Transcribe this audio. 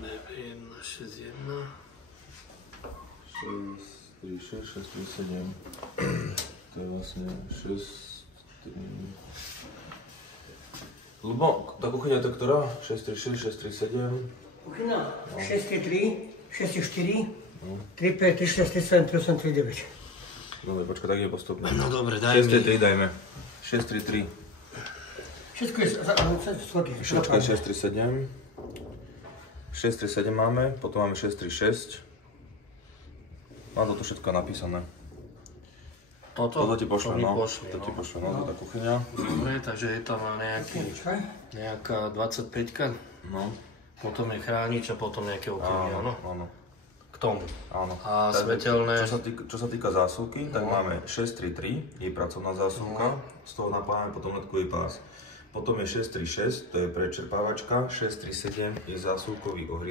961. 636, 637. To je vlastne 6, 3... Lubo, tá kuchyňa je to ktorá? 636, 637. Kuchyňa? 633, 634, 35, 36, 37, 38, 39. Dobre, počkaj, tak je postupne. No dobre, daj 633 dajme. 633. Všetko je schodky. Všetko je 637. 637 máme, potom máme 636. Mám toto všetko napísané. Toto ti pošle, no. To ti pošle, no, tá kuchyňa. Dobre, takže je tam nejaká 25-ka. No. Potom je chránič a potom nejaké okrúhne, áno? Áno. K tomu. Áno. A svetelné... Čo sa týka zásuvky, tak máme 633, je pracovná zásuvka, z toho napájame potom ledkový pás. Potom je 636, to je prečerpávačka, 637 je zásuvkový ohrievok.